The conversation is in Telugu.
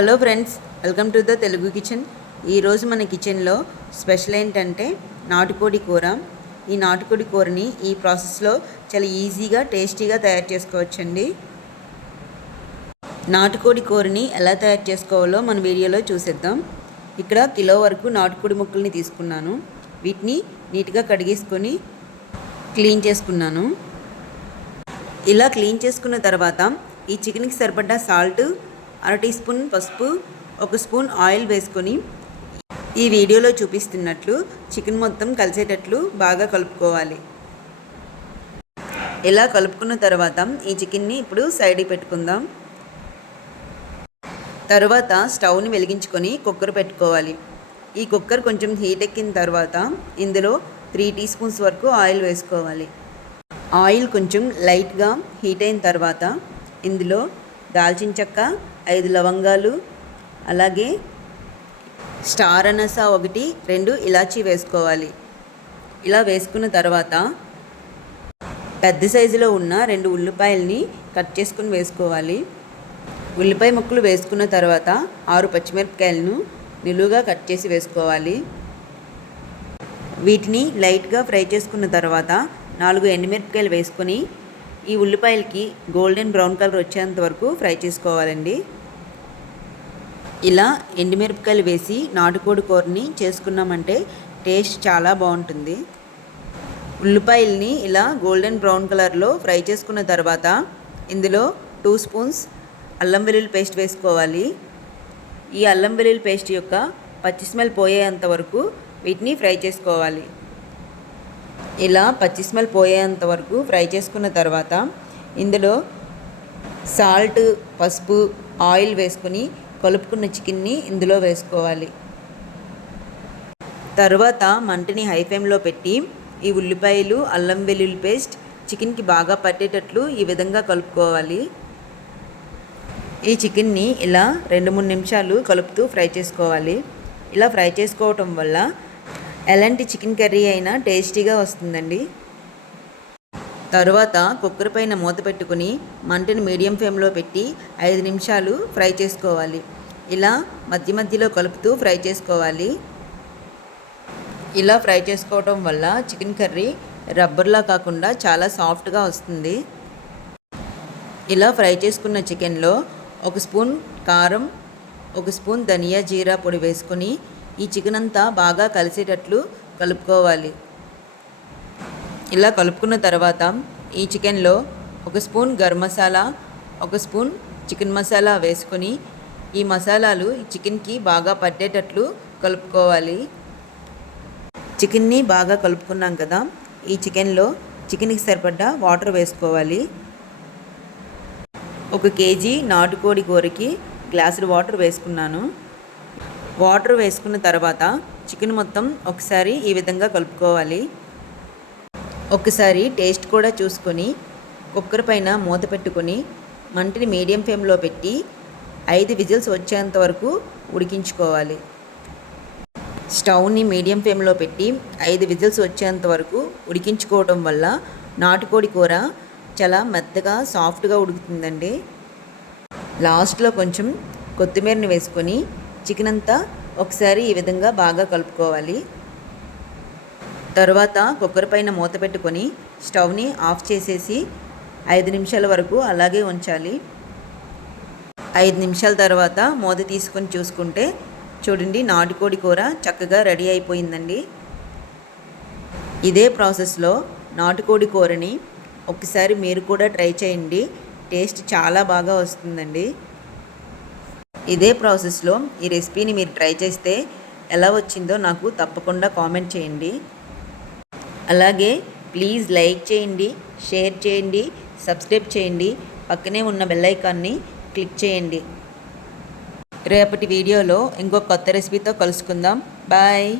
Hello friends welcome to the Telugu kitchen. ఈరోజు మన కిచెన్లో స్పెషల్ ఏంటంటే నాటుకోడి కూర. ఈ నాటుకోడి కూరని ఈ ప్రాసెస్లో చాలా ఈజీగా టేస్టీగా తయారు చేసుకోవచ్చండి. నాటుకోడి కూరని ఎలా తయారు చేసుకోవాలో మన వీడియోలో చూసేద్దాం. ఇక్కడ కిలో వరకు నాటుకోడి ముక్కల్ని తీసుకున్నాను. వీటిని నీట్గా కడిగేసుకొని క్లీన్ చేసుకున్నాను. ఇలా క్లీన్ చేసుకున్న తర్వాత ఈ చికెన్కి సరిపడ్డ సాల్ట్ అర టీ స్పూన్ పసుపు ఒక స్పూన్ ఆయిల్ వేసుకొని ఈ వీడియోలో చూపిస్తున్నట్లు చికెన్ మొత్తం కలిసేటట్లు బాగా కలుపుకోవాలి. ఇలా కలుపుకున్న తర్వాత ఈ చికెన్ని ఇప్పుడు సైడ్కి పెట్టుకుందాం. తర్వాత స్టవ్ని వెలిగించుకొని కుక్కర్ పెట్టుకోవాలి. ఈ కుక్కర్ కొంచెం హీట్ ఎక్కిన తర్వాత ఇందులో త్రీ టీ స్పూన్స్ వరకు ఆయిల్ వేసుకోవాలి. ఆయిల్ కొంచెం లైట్గా హీట్ అయిన తర్వాత ఇందులో దాల్చిన చెక్క ఐదు లవంగాలు అలాగే స్టార్ అనస ఒకటి రెండు ఇలాచీ వేసుకోవాలి. ఇలా వేసుకున్న తర్వాత పెద్ద సైజులో ఉన్న రెండు ఉల్లిపాయల్ని కట్ చేసుకుని వేసుకోవాలి. ఉల్లిపాయ ముక్కలు వేసుకున్న తర్వాత ఆరు పచ్చిమిరపకాయలను నిలువుగా కట్ చేసి వేసుకోవాలి. వీటిని లైట్గా ఫ్రై చేసుకున్న తర్వాత నాలుగు ఎండుమిరపకాయలు వేసుకొని ఈ ఉల్లిపాయలకి గోల్డెన్ బ్రౌన్ కలర్ వచ్చేంత వరకు ఫ్రై చేసుకోవాలండి. ఇలా ఎండుమిరపకాయలు వేసి నాటుకోడి కూరని చేసుకున్నామంటే టేస్ట్ చాలా బాగుంటుంది. ఉల్లిపాయల్ని ఇలా గోల్డెన్ బ్రౌన్ కలర్లో ఫ్రై చేసుకున్న తర్వాత ఇందులో టూ స్పూన్స్ అల్లం వెల్లుల్లి పేస్ట్ వేసుకోవాలి. ఈ అల్లం వెల్లుల్లి పేస్ట్ యొక్క పచ్చి స్మెల్ పోయేంత వరకు వీటిని ఫ్రై చేసుకోవాలి. ఇలా పచ్చి స్మెల్ పోయేంత వరకు ఫ్రై చేసుకున్న తర్వాత ఇందులో సాల్ట్ పసుపు ఆయిల్ వేసుకొని కలుపుకున్న చికెన్ని ఇందులో వేసుకోవాలి. తర్వాత మంటని హై ఫ్లేమ్లో పెట్టి ఈ ఉల్లిపాయలు అల్లం వెల్లుల్లి పేస్ట్ చికెన్కి బాగా పట్టేటట్లు ఈ విధంగా కలుపుకోవాలి. ఈ చికెన్ని ఇలా రెండు మూడు నిమిషాలు కలుపుతూ ఫ్రై చేసుకోవాలి. ఇలా ఫ్రై చేసుకోవటం వల్ల ఎలాంటి చికెన్ కర్రీ అయినా టేస్టీగా వస్తుందండి. తరువాత కుక్కర్ పైన మూత పెట్టుకుని మంటను మీడియం ఫ్లేమ్లో పెట్టి ఐదు నిమిషాలు ఫ్రై చేసుకోవాలి. ఇలా మధ్య మధ్యలో కలుపుతూ ఫ్రై చేసుకోవాలి. ఇలా ఫ్రై చేసుకోవటం వల్ల చికెన్ కర్రీ రబ్బర్లా కాకుండా చాలా సాఫ్ట్గా వస్తుంది. ఇలా ఫ్రై చేసుకున్న చికెన్లో ఒక స్పూన్ కారం ఒక స్పూన్ ధనియా జీరా పొడి వేసుకొని ఈ చికెన్ అంతా బాగా కలిసేటట్లు కలుపుకోవాలి. ఇలా కలుపుకున్న తర్వాత ఈ చికెన్లో ఒక స్పూన్ గరం మసాలా ఒక స్పూన్ చికెన్ మసాలా వేసుకొని ఈ మసాలాలు ఈ చికెన్కి బాగా పట్టేటట్లు కలుపుకోవాలి. చికెన్ని బాగా కలుపుకున్నాం కదా ఈ చికెన్లో చికెన్కి సరిపడ్డ వాటర్ వేసుకోవాలి. ఒక కేజీ నాటుకోడి కూరకి గ్లాసులు వాటర్ వేసుకున్నాను. వాటర్ వేసుకున్న తర్వాత చికెన్ మొత్తం ఒకసారి ఈ విధంగా కలుపుకోవాలి. ఒకసారి టేస్ట్ కూడా చూసుకొని కుక్కర్ పైన మూత పెట్టుకొని మంటని మీడియం ఫ్లేమ్లో పెట్టి ఐదు విజిల్స్ వచ్చేంత వరకు ఉడికించుకోవాలి. స్టవ్ని మీడియం ఫ్లేమ్లో పెట్టి ఐదు విజిల్స్ వచ్చేంత వరకు ఉడికించుకోవడం వల్ల నాటుకోడి కూర చాలా మెత్తగా సాఫ్ట్గా ఉడుకుతుందండి. లాస్ట్లో కొంచెం కొత్తిమీరని వేసుకొని చికెన్ అంతా ఒకసారి ఈ విధంగా బాగా కలుపుకోవాలి. తర్వాత కుక్కర్ పైన మూత పెట్టుకొని స్టవ్ని ఆఫ్ చేసేసి ఐదు నిమిషాల వరకు అలాగే ఉంచాలి. ఐదు నిమిషాల తర్వాత మూత తీసుకొని చూసుకుంటే చూడండి నాటుకోడి కూర చక్కగా రెడీ అయిపోయిందండి. ఇదే ప్రాసెస్లో నాటుకోడి కూరని ఒకసారి మీరు కూడా ట్రై చేయండి. టేస్ట్ చాలా బాగా వస్తుందండి. ఇదే ప్రాసెస్లో ఈ రెసిపీని మీరు ట్రై చేస్తే ఎలా వచ్చిందో నాకు తప్పకుండా కామెంట్ చేయండి. అలాగే ప్లీజ్ లైక్ చేయండి షేర్ చేయండి సబ్స్క్రైబ్ చేయండి పక్కనే ఉన్న బెల్లైకాన్ని క్లిక్ చేయండి. రేపటి వీడియోలో ఇంకో కొత్త రెసిపీతో కలుసుకుందాం. బాయ్.